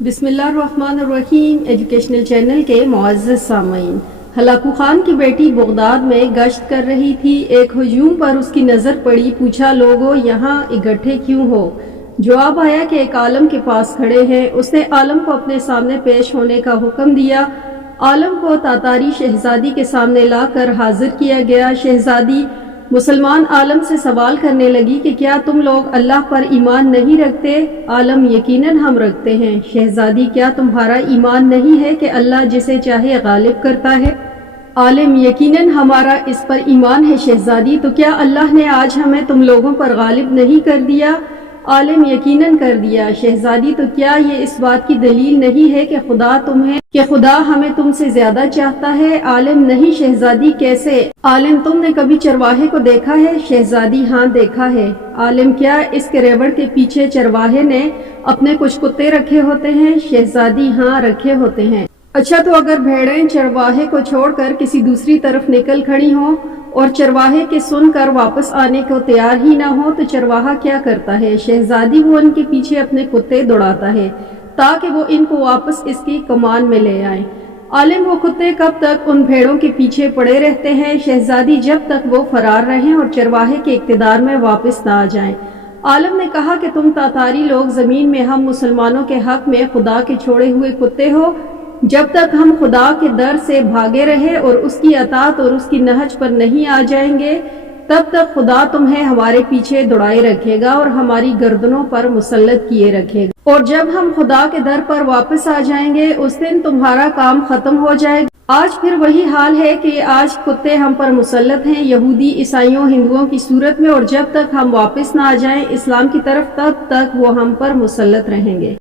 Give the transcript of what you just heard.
बिस्मिल्लाहिर्रहमानिर्रहीम educational channel के मुअज़्ज़ज़ सामईन, Hulagu Khan की बेटी बगदाद में गश्त कर रही थी। एक हजूम पर उसकी नज़र पड़ी। पूछा, लोगों यहाँ इकट्ठे क्यों हो? जवाब आया कि एक आलम के पास खड़े हैं। उसने आलम को अपने सामने पेश होने का हुक्म दिया। आलम को तातारी शहजादी के सामने लाकर हाजिर किया गया। शहजादी मुसलमान आलम से सवाल करने लगी कि क्या तुम लोग अल्लाह पर ईमान नहीं रखते? आलम, यकीनन हम रखते हैं। शहजादी, क्या तुम्हारा ईमान नहीं है कि अल्लाह जिसे चाहे गालिब करता है? आलिम, यकीनन हमारा इस पर ईमान है। शहजादी, तो क्या अल्लाह ने आज हमें तुम लोगों पर गालिब नहीं कर दिया? आलिम, यकीनन कर दिया। शहजादी, तो क्या ये इस बात की दलील नहीं है कि खुदा हमें तुमसे ज्यादा चाहता है? आलिम, नहीं। शहजादी, कैसे? आलिम, तुमने कभी चरवाहे को देखा है? शहजादी, हाँ देखा है। आलिम, क्या इस रेवड़ के पीछे चरवाहे ने अपने कुछ कुत्ते रखे होते हैं? शहजादी, हाँ रखे होते हैं। अच्छा, तो अगर भेड़ें चरवाहे को छोड़कर किसी दूसरी तरफ निकल खड़ी हों और चरवाहे के सुनकर वापस आने को तैयार ही ना हो तो चरवाहा क्या करता है? शहजादी, वो उनके पीछे अपने कुत्ते दौड़ाता है ताकि वो इनको वापस इसकी कमान में ले आए। आलिम, वो कुत्ते कब तक उन भेड़ों के पीछे पड़े रहते हैं? शहजादी, जब तक वो फरार रहें और चरवाहे के इख्तियार में वापस ना आ जाएं। आलिम ने कहा कि तुम तातारी लोग जमीन में हम मुसलमानों के हक में खुदा के छोड़े हुए कुत्ते हो। जब तक हम खुदा के दर से भागे रहे और उसकी अतात और उसकी नहज पर नहीं आ जाएंगे, तब तक खुदा तुम्हें हमारे पीछे दौड़ाए रखेगा और हमारी गर्दनों पर मुसल्लत किए रखेगा। और जब हम खुदा के दर पर वापस आ जाएंगे, उस दिन तुम्हारा काम खत्म हो जाएगा। आज फिर वही हाल है कि आज कुत्ते हम पर मुसल्लत हैं, यहूदी, ईसाइयों, हिंदुओं की सूरत में, और जब तक हम वापस ना आ जाएं इस्लाम की तरफ, तब तक वो हम पर मुसल्लत रहेंगे।